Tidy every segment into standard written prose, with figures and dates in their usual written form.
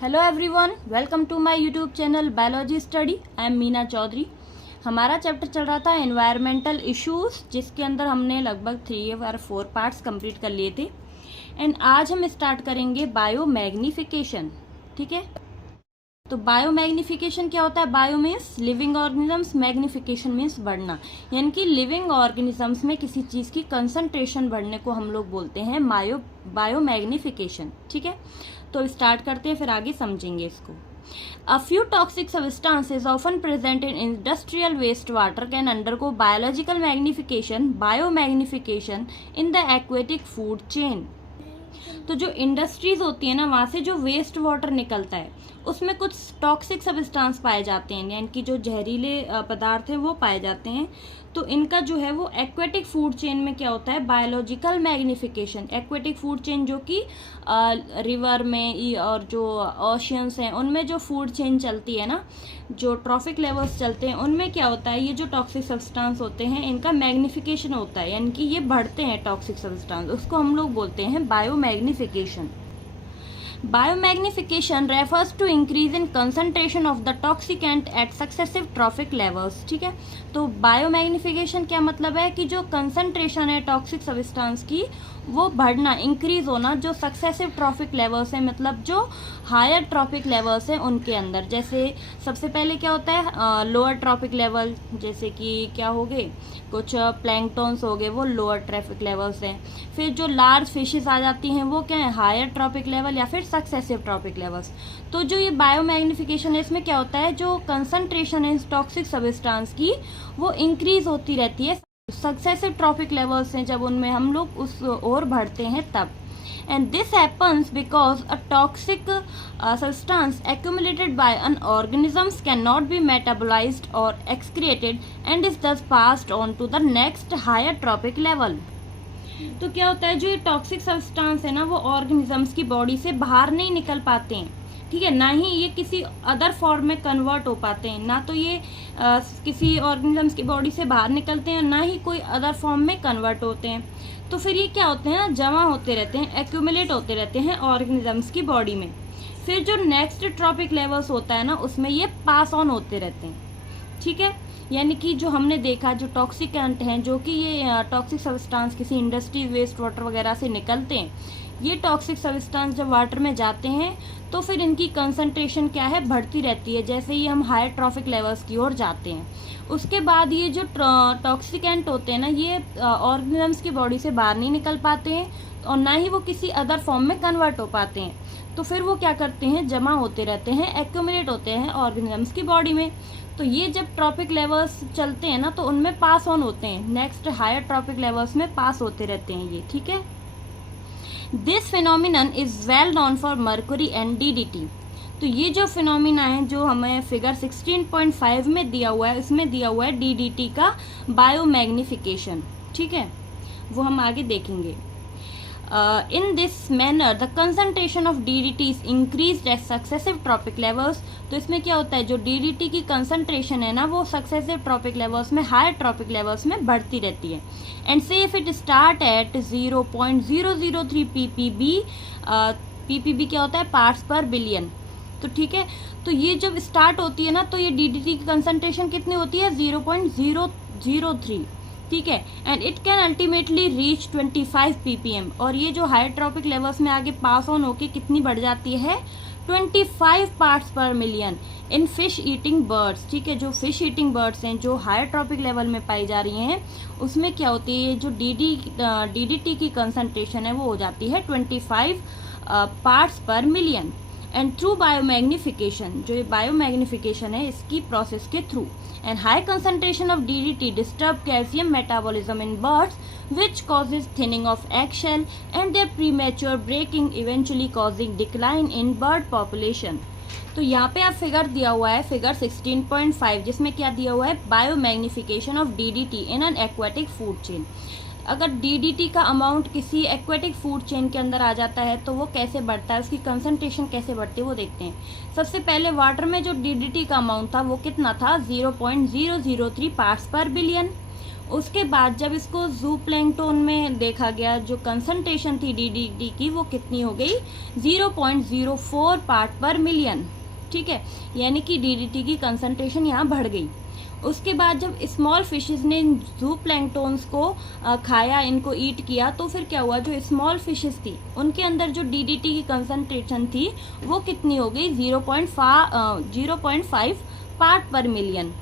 Hello everyone, welcome to my YouTube channel biology study. I am Meena Chaudhary. हमारा chapter चल रहा था एनवायरमेंटल इश्यूज, जिसके अंदर हमने लगभग 3 और 4 पार्ट्स कंप्लीट कर लिए थे। एंड आज हम स्टार्ट करेंगे बायो मैग्निफिकेशन। ठीक है, तो बायो मैग्निफिकेशन क्या होता है? Bio means living organisms, magnification means बढ़ना, यानी कि लिविंग ऑर्गेनिजम्स में किसी चीज़ की कंसंट्रेशन बढ़ने को हम लोग बोलते हैं बायो मैग्निफिकेशन। ठीक है, तो स्टार्ट करते हैं, फिर आगे समझेंगे इसको। A few toxic substances often present in industrial wastewater can undergo biological magnification, biomagnification in the aquatic food chain. तो जो इंडस्ट्रीज होती है ना, वहाँ से जो वेस्ट वाटर निकलता है उसमें कुछ टॉक्सिक सब्सटेंस पाए जाते हैं, यानी कि जो जहरीले पदार्थ है वो पाए जाते हैं। तो इनका जो है वो एक्वेटिक फूड चेन में क्या होता है? Biological magnification. Aquatic food chain जो कि रिवर में और जो ओशियंस हैं उनमें जो फूड चेन चलती है ना, जो ट्रॉफिक लेवल्स चलते हैं, उनमें क्या होता है, ये जो टॉक्सिक सब्सटेंस होते हैं इनका मैग्निफिकेशन होता है, यानी कि ये बढ़ते हैं टॉक्सिक सब्सटेंस, उसको हम लोग बोलते हैं biomagnification. Biomagnification refers to increase in concentration of the toxicant at successive trophic levels। ठीक है, तो बायोमैग्निफिकेशन क्या मतलब है कि जो कंसंट्रेशन है टॉक्सिक सब्सटेंस की वो बढ़ना, इंक्रीज होना जो सक्सेसिव ट्रॉफिक लेवल्स है, मतलब जो हायर ट्रॉपिक लेवल्स हैं उनके अंदर। जैसे सबसे पहले क्या होता है? लोअर ट्रॉपिक लेवल, जैसे कि क्या हो गए, कुछ प्लैंकटॉन्स हो गए, वो लोअर ट्रॉपिक लेवल्स हैं। फिर जो लार्ज फिशेस आ जाती हैं वो क्या है? हायर ट्रॉपिक लेवल या फिर सक्सेसिव ट्रॉपिक लेवल्स। तो जो ये बायोमैग्निफिकेशन है, इसमें क्या होता है, जो कंसंट्रेशन है टॉक्सिक सब्सटेंस की वो इंक्रीज होती रहती है। सक्सेसिव ट्रॉपिक लेवल्स हैं जब उनमें हम लोग उस ओर बढ़ते हैं तब। And this happens because a toxic substance accumulated by an organism cannot be metabolized or excreted and is thus passed on to the next higher trophic level। तो क्या होता है, जो ये टॉक्सिक सब्सटेंस है ना, वो ऑर्गेनिजम्स की बॉडी से बाहर नहीं निकल पाते हैं। ठीक है, ना ही ये किसी अदर फॉर्म में कन्वर्ट हो पाते हैं, ना तो ये किसी ऑर्गेनिजम्स की बॉडी से बाहर निकलते हैं, ना ही कोई अदर फॉर्म में कन्वर्ट होते हैं। तो फिर ये क्या होते हैं ना, जमा होते रहते हैं, एक्यूमुलेट होते रहते हैं ऑर्गेनिजम्स की बॉडी में। फिर जो नेक्स्ट ट्रॉपिक लेवल्स होता है ना, उसमें ये पास ऑन होते रहते हैं। ठीक है, यानी कि जो हमने देखा, जो टॉक्सिकेंट हैं, जो कि ये टॉक्सिक सब्सटेंस किसी इंडस्ट्री वेस्ट वाटर वगैरह से निकलते हैं, ये टॉक्सिक सब्सटेंस जब वाटर में जाते हैं तो फिर इनकी कंसंट्रेशन क्या है? बढ़ती रहती है, जैसे ही हम हायर ट्रॉफिक लेवल्स की ओर जाते हैं। उसके बाद ये जो टॉक्सिकेंट होते हैं ना, ये ऑर्गेनिजम्स की बॉडी से बाहर नहीं निकल पाते हैं और ना ही वो किसी अदर फॉर्म में कन्वर्ट हो पाते हैं। तो फिर वो क्या करते हैं? जमा होते रहते हैं, एक्यूमुलेट होते हैं ऑर्गेनिजम्स की बॉडी में। तो ये जब ट्रॉपिक लेवल्स चलते हैं ना, तो उनमें पास ऑन होते हैं, नेक्स्ट हायर ट्रॉपिक लेवल्स में पास होते रहते हैं ये। ठीक है, this phenomenon is well known for mercury and DDT. तो ये जो फिनोमिना है, जो हमें फिगर 16.5 में दिया हुआ है, इसमें दिया हुआ है डीडीटी का बायोमैग्निफिकेशन। ठीक है, वो हम आगे देखेंगे। In this manner the concentration of DDT is increased at successive trophic levels. तो इसमें क्या होता है, जो डीडीटी की कंसंट्रेशन है ना, वो सक्सेसिव ट्रॉपिक लेवल्स में, हायर ट्रॉपिक लेवल्स में बढ़ती रहती है। एंड से if it start at 0.003 ppb, ppb क्या होता है? पार्ट्स पर बिलियन। तो ठीक है, तो ये जब स्टार्ट होती है ना, तो ये डीडीटी की कंसंट्रेशन कितनी होती है? 0.003। ठीक है, and it can ultimately reach 25 ppm। और ये जो हायर ट्रॉपिक लेवल्स में आगे पास ऑन होके कितनी बढ़ जाती है? 25 पार्ट्स पर million in fish eating birds. ठीक है, जो फिश ईटिंग बर्ड्स हैं जो हायर ट्रॉपिक लेवल में पाई जा रही हैं, उसमें क्या होती है, जो डीडीटी की कंसंट्रेशन है वो हो जाती है 25 पार्ट्स पर मिलियन। एंड थ्रू बायोमैग्निफिकेशन, जो ये बायोमैग्निफिकेशन है इसकी प्रोसेस के through, and high concentration of DDT disturb calcium metabolism in birds, which causes thinning of eggshell and their premature breaking, eventually causing decline in bird population। तो यहाँ पे आप figure दिया हुआ है, फिगर 16.5, जिसमें क्या दिया हुआ है? Biomagnification of DDT in an aquatic food chain. अगर डीडीटी का अमाउंट किसी एक्वेटिक फूड चेन के अंदर आ जाता है तो वो कैसे बढ़ता है, उसकी कंसंट्रेशन कैसे बढ़ती है वो देखते हैं। सबसे पहले वाटर में जो डीडीटी का अमाउंट था वो कितना था? 0.003 पार्ट्स पर बिलियन। उसके बाद जब इसको जू प्लैंकटन में देखा गया, जो कंसंट्रेशन थी डीडीटी की वो कितनी हो गई, 0.04 पार्ट पर मिलियन। ठीक है, यानी कि डीडीटी की कंसंट्रेशन यहाँ बढ़ गई। उसके बाद जब स्मॉल फिशेस ने जू प्लैंकटन्स को खाया, इनको ईट किया, तो फिर क्या हुआ, जो स्मॉल फिशेस थी उनके अंदर जो डीडीटी की कंसंट्रेशन थी वो कितनी हो गई, 0.5 पार्ट पर मिलियन।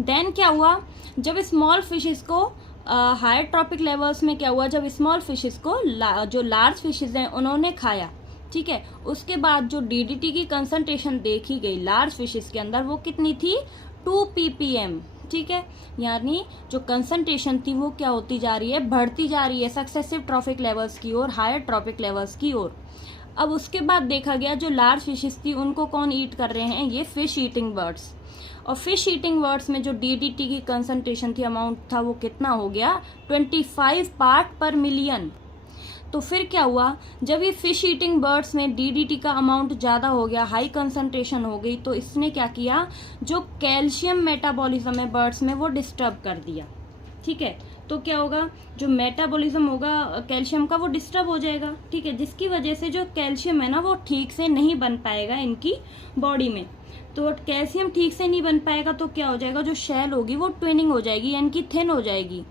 देन क्या हुआ, जब स्मॉल फिशेस को हायर ट्रॉपिक लेवल्स में क्या हुआ, जब स्मॉल फिशेस को जो लार्ज फिशेस हैं उन्होंने खाया, ठीक है, उसके बाद जो डीडीटी की कंसंट्रेशन देखी गई लार्ज फिशेस के अंदर वो कितनी थी, 2 ppm। ठीक है, यानी जो कंसंट्रेशन थी वो क्या होती जा रही है, बढ़ती जा रही है सक्सेसिव ट्रॉपिक लेवल्स की ओर, हायर ट्रॉपिक लेवल्स की ओर। अब उसके बाद देखा गया जो लार्ज फिशेस थी उनको कौन ईट कर रहे हैं, ये फिश ईटिंग बर्ड्स। और फिश ईटिंग बर्ड्स में जो डीडीटी की कंसंट्रेशन थी, अमाउंट था, वो कितना हो गया, 25 पार्ट पर मिलियन। तो फिर क्या हुआ, जब ये फिश ईटिंग बर्ड्स में डीडीटी का अमाउंट ज़्यादा हो गया, हाई कंसंट्रेशन हो गई, तो इसने क्या किया, जो कैल्शियम मेटाबॉलिज्म है बर्ड्स में वो डिस्टर्ब कर दिया। ठीक है, तो क्या होगा, जो मेटाबॉलिज्म होगा कैल्शियम का वो डिस्टर्ब हो जाएगा। ठीक है, जिसकी वजह से जो कैल्शियम है ना वो ठीक से नहीं बन पाएगा इनकी बॉडी में। तो कैल्शियम ठीक से नहीं बन पाएगा तो क्या हो जाएगा, जो शेल होगी वो ट्विनिंग हो जाएगी, यानी कि थिन हो जाएगी।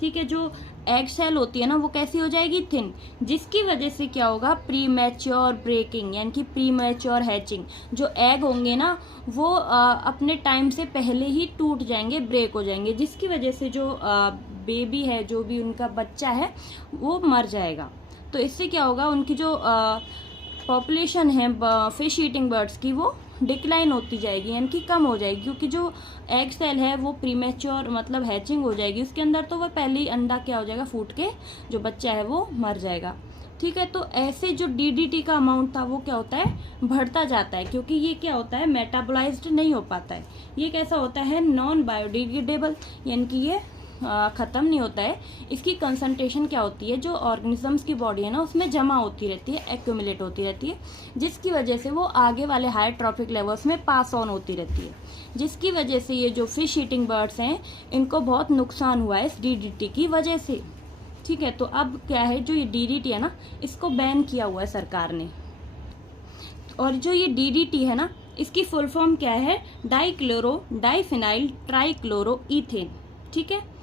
ठीक है, जो एग सेल होती है ना वो कैसी हो जाएगी, थिन, जिसकी वजह से क्या होगा, प्री मैच्योर ब्रेकिंग, यानी कि प्री मैच्योर हैचिंग। जो एग होंगे ना वो अपने टाइम से पहले ही टूट जाएंगे, ब्रेक हो जाएंगे, जिसकी वजह से जो बेबी है, जो भी उनका बच्चा है वो मर जाएगा। तो इससे क्या होगा, उनकी जो पॉपुलेशन है फिश ईटिंग बर्ड्स की वो डिक्लाइन होती जाएगी, यानी कि कम हो जाएगी, क्योंकि जो एग सेल है वो प्रीमेच्योर मतलब हैचिंग हो जाएगी उसके अंदर, तो वह पहले ही अंडा क्या हो जाएगा, फूट के जो बच्चा है वो मर जाएगा। ठीक है, तो ऐसे जो डीडीटी का अमाउंट था वो क्या होता है, बढ़ता जाता है, क्योंकि ये क्या होता है, मेटाबोलाइज्ड नहीं हो पाता है। ये कैसा होता है, नॉन बायोडिग्रेडेबल, यानी कि ये ख़त्म नहीं होता है। इसकी कंसंट्रेशन क्या होती है, जो ऑर्गेनिजम्स की बॉडी है ना उसमें जमा होती रहती है, एक्यूमुलेट होती रहती है, जिसकी वजह से वो आगे वाले हायर ट्रॉपिक लेवल्स में पास ऑन होती रहती है, जिसकी वजह से ये जो फिश ईटिंग बर्ड्स हैं इनको बहुत नुकसान हुआ है इस डीडीटी की वजह से। ठीक है, तो अब क्या है, जो ये डीडीटी है ना इसको बैन किया हुआ है सरकार ने। और जो ये डीडीटी है ना इसकी फुल फॉर्म क्या है, डाइक्लोरो डाइफिनाइल ट्राइक्लोरो ईथेन। ठीक है,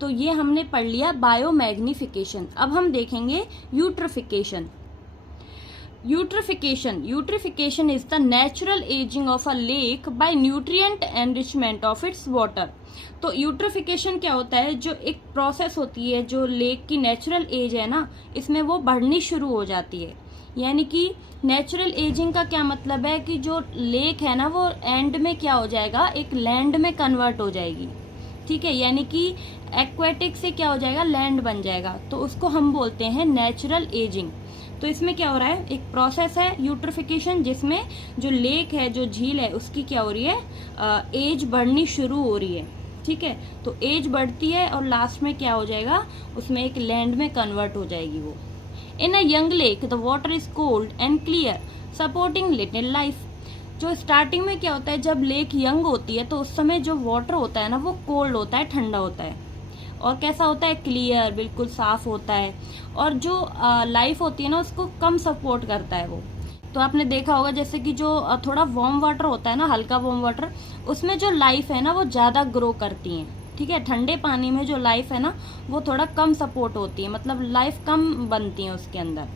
तो ये हमने पढ़ लिया बायोमैग्निफिकेशन। अब हम देखेंगे eutrophication. Eutrophication is the natural ageing of a lake bye nutrient enrichment of its water. तो यूट्रिफिकेशन क्या होता है, जो एक प्रोसेस होती है, जो लेक की नेचुरल एज है ना इसमें वो बढ़नी शुरू हो जाती है। यानी कि नेचुरल एजिंग का क्या मतलब है कि जो लेक है ना वो एंड में क्या हो जाएगा, एक लैंड में कन्वर्ट हो जाएगी। ठीक है, यानी कि एक्वेटिक से क्या हो जाएगा, लैंड बन जाएगा, तो उसको हम बोलते हैं नेचुरल एजिंग। तो इसमें क्या हो रहा है, एक प्रोसेस है यूट्रिफिकेशन, जिसमें जो लेक है, जो झील है, उसकी क्या हो रही है, एज बढ़नी शुरू हो रही है। ठीक है, तो एज बढ़ती है और लास्ट में क्या हो जाएगा, उसमें एक लैंड में कन्वर्ट हो जाएगी वो। In a young lake the water is cold and clear supporting little life. जो स्टार्टिंग में क्या होता है, जब लेक यंग होती है तो उस समय जो वाटर होता है ना वो कोल्ड होता है, ठंडा होता है, और कैसा होता है, क्लियर, बिल्कुल साफ होता है, और जो लाइफ होती है ना उसको कम सपोर्ट करता है वो। तो आपने देखा होगा जैसे कि जो थोड़ा वार्म वाटर होता है ना, हल्का वार्म वाटर, उसमें जो लाइफ है ना वो ज़्यादा ग्रो करती हैं। ठीक है, ठंडे पानी में जो लाइफ है ना वो थोड़ा कम सपोर्ट होती है, मतलब लाइफ कम बनती है उसके अंदर।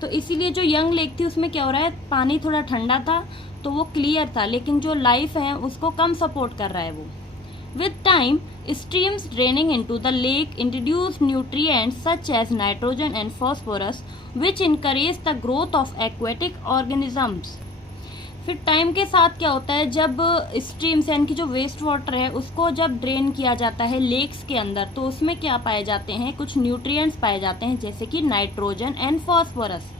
तो इसीलिए जो यंग लेक थी उसमें क्या हो रहा है, पानी थोड़ा ठंडा था तो वो क्लियर था, लेकिन जो लाइफ है उसको कम सपोर्ट कर रहा है वो। With time, streams draining into the lake introduce nutrients such as nitrogen and phosphorus, which encourage the growth of aquatic organisms. फिर टाइम के साथ क्या होता है, जब स्ट्रीम्स यानी कि जो वेस्ट वाटर है उसको जब ड्रेन किया जाता है लेक्स के अंदर, तो उसमें क्या पाए जाते हैं, कुछ न्यूट्रिएंट्स पाए जाते हैं, जैसे कि नाइट्रोजन एंड फॉस्फोरस।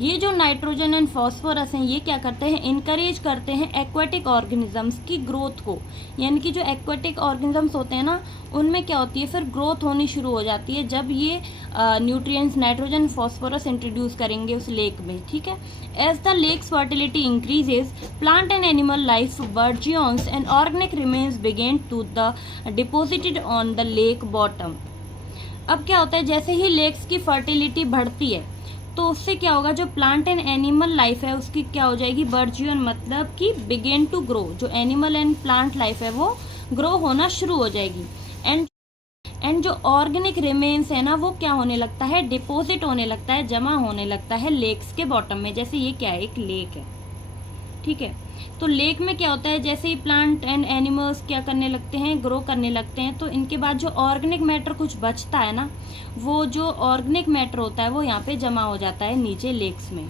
ये जो नाइट्रोजन एंड फॉस्फोरस हैं ये क्या करते हैं, इनकरेज करते हैं एक्वाटिक ऑर्गेनिजम्स की ग्रोथ को। यानी कि जो एक्वाटिक ऑर्गेनिजम्स होते हैं ना, उनमें क्या होती है फिर ग्रोथ होनी शुरू हो जाती है जब ये न्यूट्रिएंट्स नाइट्रोजन फॉस्फोरस इंट्रोड्यूस करेंगे उस लेक में, ठीक है। As the lake's fertility increases, plant and animal life burgeons and organic remains begin to the deposited on the lake bottom. अब क्या होता है, जैसे ही लेक्स की फर्टिलिटी बढ़ती है तो उससे क्या होगा, जो प्लांट एंड एनिमल लाइफ है उसकी क्या हो जाएगी, बर्जियन मतलब कि बिगेन टू ग्रो, जो एनिमल एंड प्लांट लाइफ है वो ग्रो होना शुरू हो जाएगी। एंड जो ऑर्गेनिक रिमेन्स है ना वो क्या होने लगता है, डिपॉजिट होने लगता है, जमा होने लगता है लेक्स के बॉटम में। जैसे ये क्या है, एक लेक है, ठीक है। तो लेक में क्या होता है, जैसे ही प्लांट एंड एनिमल्स क्या करने लगते हैं, ग्रो करने लगते हैं, तो इनके बाद जो ऑर्गेनिक मैटर कुछ बचता है ना, वो जो ऑर्गेनिक मैटर होता है वो यहाँ पे जमा हो जाता है नीचे लेक्स में,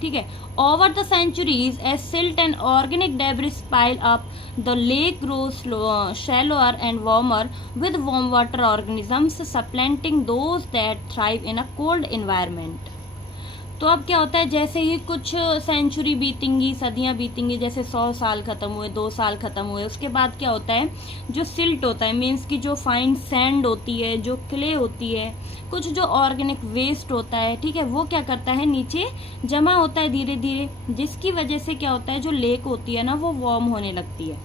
ठीक है। Over the centuries as silt and organic debris pile up, the lake grows shallower and warmer with warm water organisms supplanting those that thrive in a cold environment. तो अब क्या होता है, जैसे ही कुछ सेंचुरी बीतेंगी, सदियां बीतेंगी, जैसे 100 साल खत्म हुए, 2 साल खत्म हुए, उसके बाद क्या होता है, जो सिल्ट होता है मीन्स की जो फाइन सैंड होती है, जो क्ले होती है, कुछ जो ऑर्गेनिक वेस्ट होता है, ठीक है, वो क्या करता है नीचे जमा होता है धीरे धीरे, जिसकी वजह से क्या होता है, जो लेक होती है ना वो वार्म होने लगती है।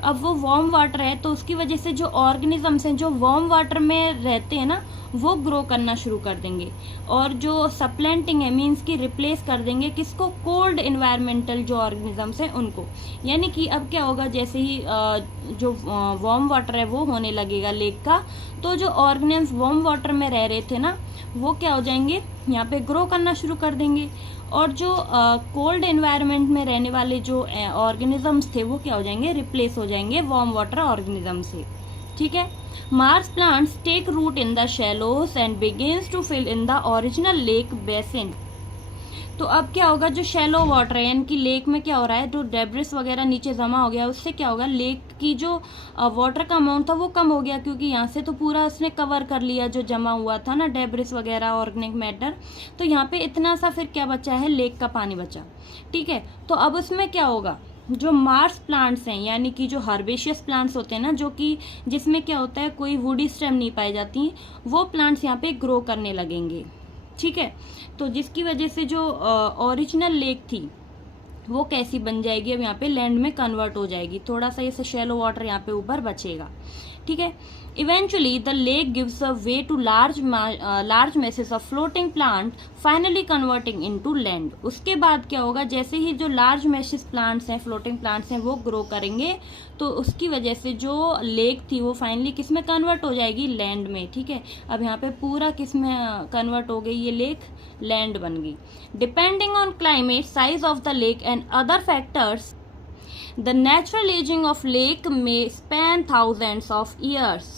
अब वो वार्म वाटर है तो उसकी वजह से जो ऑर्गेनिजम्स हैं जो वार्म वाटर में रहते हैं ना वो ग्रो करना शुरू कर देंगे, और जो सप्लेंटिंग है मीन्स की रिप्लेस कर देंगे किसको, कोल्ड इन्वायरमेंटल जो ऑर्गेनिजम्स हैं उनको। यानी कि अब क्या होगा, जैसे ही जो वार्म वाटर है वो होने लगेगा लेक का, तो जो ऑर्गेनिजम्स वार्म वाटर में रह रहे थे ना वो क्या हो जाएंगे, यहाँ पे ग्रो करना शुरू कर देंगे, और जो कोल्ड एनवायरनमेंट में रहने वाले जो ऑर्गेनिजम्स थे वो क्या हो जाएंगे, रिप्लेस हो जाएंगे वार्म वाटर ऑर्गेनिज्म से, ठीक है। Marsh plants take root in the shallows and begins to fill in the original lake basin. तो अब क्या होगा, जो शैलो वाटर है यानी कि लेक में क्या हो रहा है, जो डेब्रिस वगैरह नीचे जमा हो गया, उससे क्या होगा, लेक की जो वाटर का अमाउंट था वो कम हो गया, क्योंकि यहाँ से तो पूरा उसने कवर कर लिया जो जमा हुआ था ना डेब्रिस वगैरह ऑर्गेनिक मैटर। तो यहाँ पे इतना सा फिर क्या बचा है, लेक का पानी बचा, ठीक है। तो अब उसमें क्या होगा, जो मार्स प्लांट्स हैं यानी कि जो हर्बेशियस प्लांट्स होते हैं ना, जो कि जिसमें क्या होता है कोई वुडी स्टेम नहीं पाई जाती, वो प्लांट्स यहाँ पे ग्रो करने लगेंगे, ठीक है। तो जिसकी वजह से जो ओरिजिनल लेक थी वो कैसी बन जाएगी, अब यहाँ पे लैंड में कन्वर्ट हो जाएगी, थोड़ा सा ये शैलो वाटर यहाँ पे ऊपर बचेगा, ठीक है। Eventually the lake gives a way to large masses of floating plant finally converting into land. उसके बाद क्या होगा, जैसे ही जो लार्ज मैसेज प्लांट्स हैं, फ्लोटिंग प्लांट्स हैं, वो ग्रो करेंगे, तो उसकी वजह से जो लेक थी वो फाइनली किस में कन्वर्ट हो जाएगी, लैंड में, ठीक है। अब यहाँ पे पूरा किस में कन्वर्ट हो गई, ये लेक लैंड बन गई। Depending on climate, size of the lake and other factors, the natural aging of lake may span thousands of years।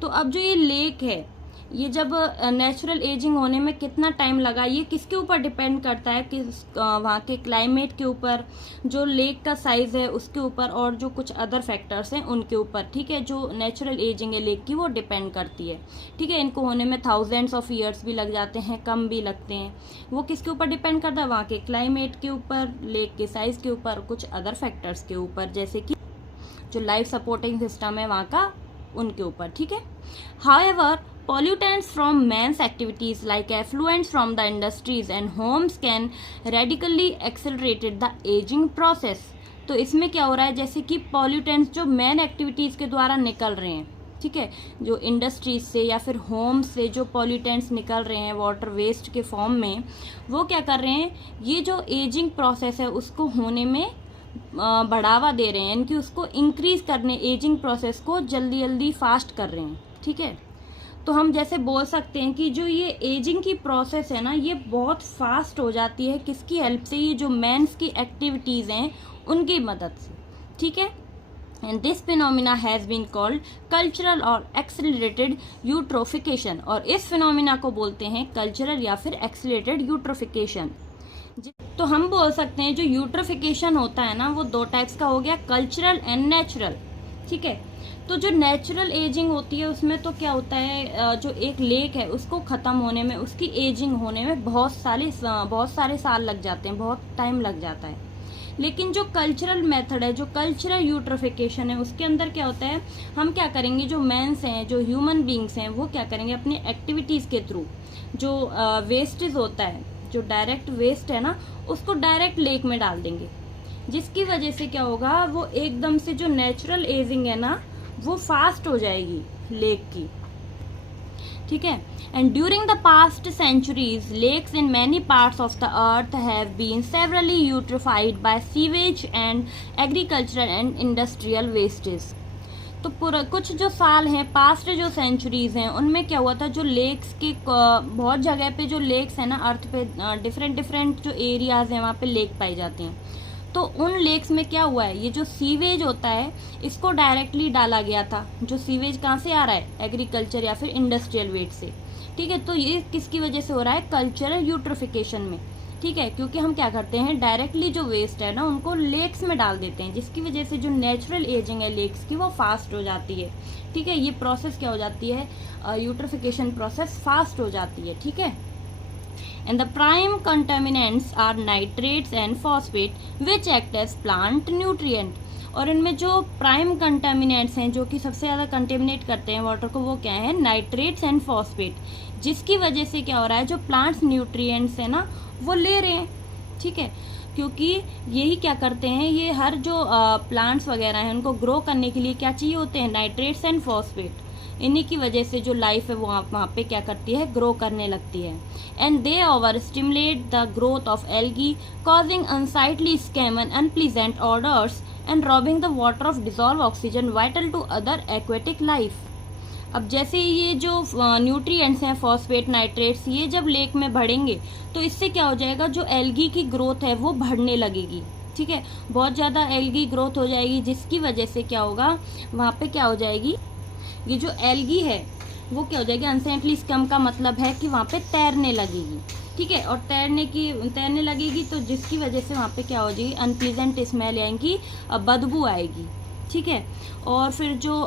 तो अब जो ये लेक है ये जब नेचुरल एजिंग होने में कितना टाइम लगा, ये किसके ऊपर डिपेंड करता है, किस वहाँ के क्लाइमेट के ऊपर, जो लेक का साइज है उसके ऊपर, और जो कुछ अदर फैक्टर्स हैं उनके ऊपर, ठीक है। जो नेचुरल एजिंग है लेक की वो डिपेंड करती है, ठीक है। इनको होने में थाउजेंड्स ऑफ ईयर्स भी लग जाते हैं, कम भी लगते हैं, वो किसके ऊपर डिपेंड करता है, वहाँ के क्लाइमेट के ऊपर, लेक के साइज के ऊपर, कुछ अदर फैक्टर्स के ऊपर, जैसे कि जो लाइफ सपोर्टिंग सिस्टम है वहाँ का, उनके ऊपर, ठीक है। However, pollutants from man's activities like effluents from the industries and homes can radically accelerate the aging process। तो इसमें क्या हो रहा है, जैसे कि pollutants जो मैन एक्टिविटीज़ के द्वारा निकल रहे हैं, ठीक है, जो इंडस्ट्रीज से या फिर होम से जो pollutants निकल रहे हैं वाटर वेस्ट के फॉर्म में, वो क्या कर रहे हैं, ये जो एजिंग प्रोसेस है उसको होने में बढ़ावा दे रहे हैं, यानी कि उसको इंक्रीज करने, एजिंग प्रोसेस को जल्दी जल्दी फास्ट कर रहे हैं, ठीक है। तो हम जैसे बोल सकते हैं कि जो ये एजिंग की प्रोसेस है ना ये बहुत फास्ट हो जाती है, किसकी हेल्प से, ये जो मेंस की एक्टिविटीज़ हैं उनकी मदद से, ठीक है। And this phenomena has been called cultural और एक्सेलरेटेड यूट्रोफिकेशन, और इस फिनोमिना को बोलते हैं कल्चरल या फिर एक्सेलरेटेड यूट्रोफिकेशन। तो हम बोल सकते हैं जो यूट्रोफिकेशन होता है ना वो दो टाइप्स का हो गया, कल्चरल एंड नेचुरल, ठीक है। तो तो जो नेचुरल एजिंग होती है उसमें तो क्या होता है, जो एक लेक है उसको ख़त्म होने में, उसकी एजिंग होने में बहुत सारे साल लग जाते हैं, बहुत टाइम लग जाता है। लेकिन जो कल्चरल मेथड है, जो कल्चरल यूट्रोफिकेशन है, उसके अंदर क्या होता है, हम क्या करेंगे, जो मैंस हैं, जो ह्यूमन बींग्स हैं, वो क्या करेंगे अपनी एक्टिविटीज़ के थ्रू जो वेस्टेज होता है, जो डायरेक्ट वेस्ट है ना, उसको डायरेक्ट लेक में डाल देंगे, जिसकी वजह से क्या होगा, वो एकदम से जो नेचुरल एजिंग है ना वो फास्ट हो जाएगी लेक की, ठीक है। And during the past centuries lakes in many parts of the earth have been severely eutrophied by sewage and agricultural and industrial wastage. तो पूरा कुछ जो साल हैं, पास्ट जो सेंचुरीज हैं, उनमें क्या हुआ था, जो लेक्स के बहुत जगह पे जो लेक्स हैं ना अर्थ पे, डिफरेंट जो एरियाज हैं वहाँ पे लेक पाई जाती हैं। तो उन लेक्स में क्या हुआ है, ये जो सीवेज होता है इसको डायरेक्टली डाला गया था। जो सीवेज कहाँ से आ रहा है, एग्रीकल्चर या फिर इंडस्ट्रियल वेस्ट से, ठीक है। तो ये किसकी वजह से हो रहा है, कल्चरल यूट्रोफिकेशन में, ठीक है, क्योंकि हम क्या करते हैं डायरेक्टली जो वेस्ट है ना उनको लेक्स में डाल देते हैं, जिसकी वजह से जो नेचुरल एजिंग है लेक्स की वो फास्ट हो जाती है, ठीक है। ये प्रोसेस क्या हो जाती है, यूट्रोफिकेशन प्रोसेस फास्ट हो जाती है, ठीक है। And the prime contaminants are nitrates and phosphate which act as plant nutrient। और इनमें जो प्राइम कंटामिनेंट्स हैं, जो कि सबसे ज़्यादा कंटेमिनेट करते हैं वाटर को, वो क्या है, नाइट्रेट्स एंड फॉस्फेट, जिसकी वजह से क्या हो रहा है, जो प्लांट्स न्यूट्रिएंट्स है ना वो ले रहे हैं, ठीक है। क्योंकि यही क्या करते हैं, ये हर जो प्लांट्स वगैरह हैं उनको ग्रो करने के लिए क्या चाहिए होते हैं, नाइट्रेट्स एंड फॉस्फेट। इन्हीं की वजह से जो लाइफ है वो वहाँ पे क्या करती है, ग्रो करने लगती है। And they over stimulate the growth of algae causing unsightly scum and unpleasant odours and robbing the water of dissolved oxygen vital to other aquatic life. अब जैसे ये जो न्यूट्रिएंट्स हैं, फॉस्फेट, नाइट्रेट्स, ये जब लेक में बढ़ेंगे तो इससे क्या हो जाएगा, जो एल्गी की ग्रोथ है वो बढ़ने लगेगी, ठीक है। बहुत ज़्यादा एल्गी ग्रोथ हो जाएगी, जिसकी वजह से क्या होगा, वहाँ पे क्या हो जाएगी, ये जो एल्गी है वो क्या हो जाएगी, अनसेंटली स्कम का मतलब है कि वहाँ पे तैरने लगेगी, ठीक है। और तैरने लगेगी तो जिसकी वजह से वहाँ पे क्या हो जाएगी, अनप्लीजेंट स्मेल आएगी, बदबू आएगी, ठीक है। और फिर जो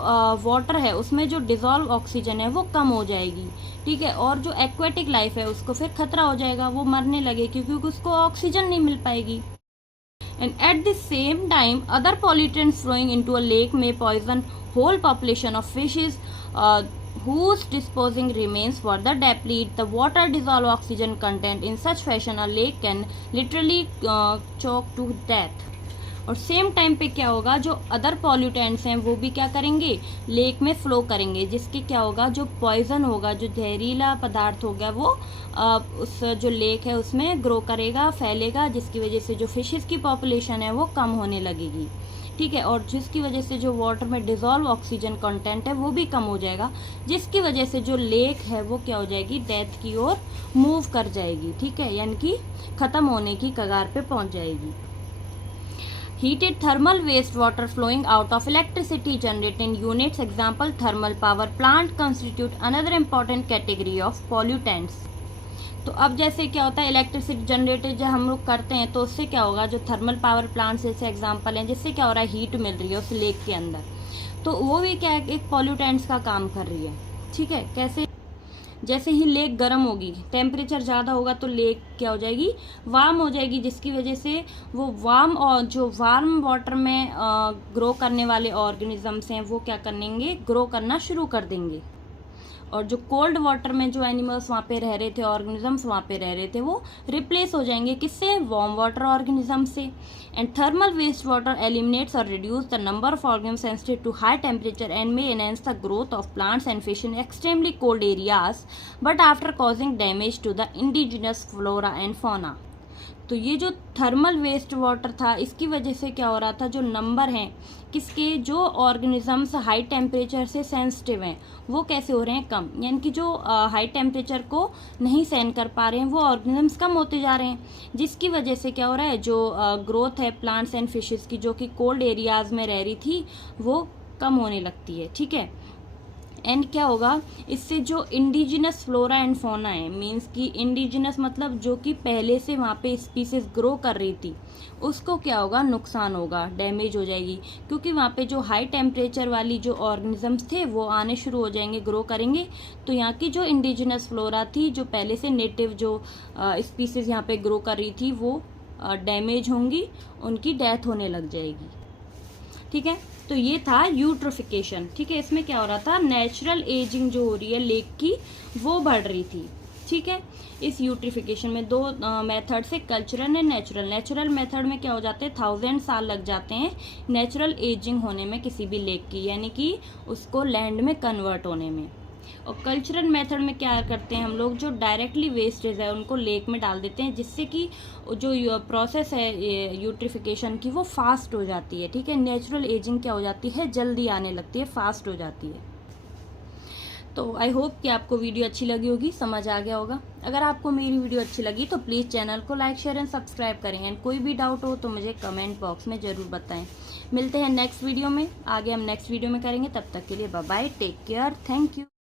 वाटर है उसमें जो डिजॉल्व ऑक्सीजन है वो कम हो जाएगी, ठीक है। और जो एक्वेटिक लाइफ है उसको फिर खतरा हो जाएगा, वो मरने लगेगी क्योंकि उसको ऑक्सीजन नहीं मिल पाएगी। And at the same time, other pollutants flowing into a lake may poison whole population of fishes whose disposing remains further deplete the water dissolve oxygen content. In such fashion, a lake can literally choke to death. और same time पे क्या होगा, जो other pollutants हैं वो भी क्या करेंगे, लेक में फ्लो करेंगे, जिसके क्या होगा, जो पॉइजन होगा, जो जहरीला पदार्थ होगा वो उस जो लेक है उसमें ग्रो करेगा, फैलेगा, जिसकी वजह से जो फिशेस की पॉपुलेशन है वो कम होने लगेगी, ठीक है। और जिसकी वजह से जो वाटर में डिजॉल्व ऑक्सीजन कंटेंट है वो भी कम हो जाएगा, जिसकी वजह से जो लेक है वो क्या हो जाएगी, डेथ की ओर मूव कर जाएगी, ठीक है, यानी कि ख़त्म होने की कगार पे पहुंच जाएगी। Heated thermal wastewater flowing out of electricity generating units, example thermal power plant, constitute another important category of pollutants। तो अब जैसे क्या होता है, इलेक्ट्रिसिटी जनरेटेड जब हम लोग करते हैं तो उससे क्या होगा, जो थर्मल पावर प्लांट्स जैसे एग्जांपल हैं, जिससे क्या हो रहा है, हीट मिल रही है उस लेक के अंदर, तो वो भी क्या है, एक पॉल्यूटेंट्स का काम कर रही है, ठीक है। कैसे, जैसे ही लेक गर्म होगी, टेम्परेचर ज़्यादा होगा तो लेक क्या हो जाएगी, वार्म हो जाएगी, जिसकी वजह से वो वार्म, और जो वार्म वाटर में ग्रो करने वाले ऑर्गेनिजम्स हैं वो क्या करेंगे, ग्रो करना शुरू कर देंगे। और जो कोल्ड वाटर में जो एनिमल्स वहाँ पे रह रहे थे, ऑर्गेनिजम्स वहाँ पे रह रहे थे, वो रिप्लेस हो जाएंगे किससे, वार्म वाटर ऑर्गेनिज्म से। And thermal waste water eliminates or reduce the number of organism sensitive to high temperature and may enhance the growth of plants and fish in extremely cold areas but after causing damage to the indigenous flora and fauna. तो ये जो thermal waste water था, इसकी वजह से क्या हो रहा था, जो नंबर हैं किसके, जो ऑर्गेनिजम्स हाई टेम्परेचर से सेंसिटिव हैं वो कैसे हो रहे हैं, कम, यानी कि जो हाई टेम्परेचर को नहीं सहन कर पा रहे हैं वो ऑर्गेनिजम्स कम होते जा रहे हैं, जिसकी वजह से क्या हो रहा है, जो ग्रोथ है प्लांट्स एंड फिशेस की, जो कि कोल्ड एरियाज में रह रही थी, वो कम होने लगती है, ठीक है। एंड क्या होगा, इससे जो इंडिजिनस फ्लोरा एंड फौना है, मीन्स कि इंडिजिनस मतलब जो कि पहले से वहाँ पे स्पीसीज ग्रो कर रही थी, उसको क्या होगा, नुकसान होगा, डैमेज हो जाएगी, क्योंकि वहाँ पे जो हाई टेम्परेचर वाली जो ऑर्गेनिजम्स थे वो आने शुरू हो जाएंगे, ग्रो करेंगे, तो यहाँ की जो इंडिजिनस फ्लोरा थी, जो पहले से नेटिव जो स्पीसीज यहाँ पे ग्रो कर रही थी, वो डैमेज होंगी, उनकी डेथ होने लग जाएगी। ठीक है, तो ये था यूट्रोफिकेशन। ठीक है, इसमें क्या हो रहा था, नेचुरल एजिंग जो हो रही है लेक की वो बढ़ रही थी। ठीक है, इस यूट्रिफिकेशन में दो मेथड से, cultural and natural. Natural method में क्या हो जाते हैं, 1000 साल लग जाते हैं नेचुरल एजिंग होने में किसी भी लेक की, यानी कि उसको लैंड में कन्वर्ट होने में। और कल्चरल मेथड में क्या करते हैं हम लोग, जो डायरेक्टली वेस्टेज है उनको लेक में डाल देते हैं, जिससे कि जो प्रोसेस है यूट्रिफिकेशन की वो फास्ट हो जाती है। ठीक है, नेचुरल एजिंग क्या हो जाती है, जल्दी आने लगती है, फास्ट हो जाती है। तो आई होप कि आपको वीडियो अच्छी लगी होगी, समझ आ गया होगा। अगर आपको मेरी वीडियो अच्छी लगी तो प्लीज़ चैनल को लाइक, शेयर एंड सब्सक्राइब करें, एंड कोई भी डाउट हो तो मुझे कमेंट बॉक्स में ज़रूर बताएं। मिलते हैं नेक्स्ट वीडियो में, आगे हम नेक्स्ट वीडियो में करेंगे, तब तक के लिए bye bye, take care, thank you.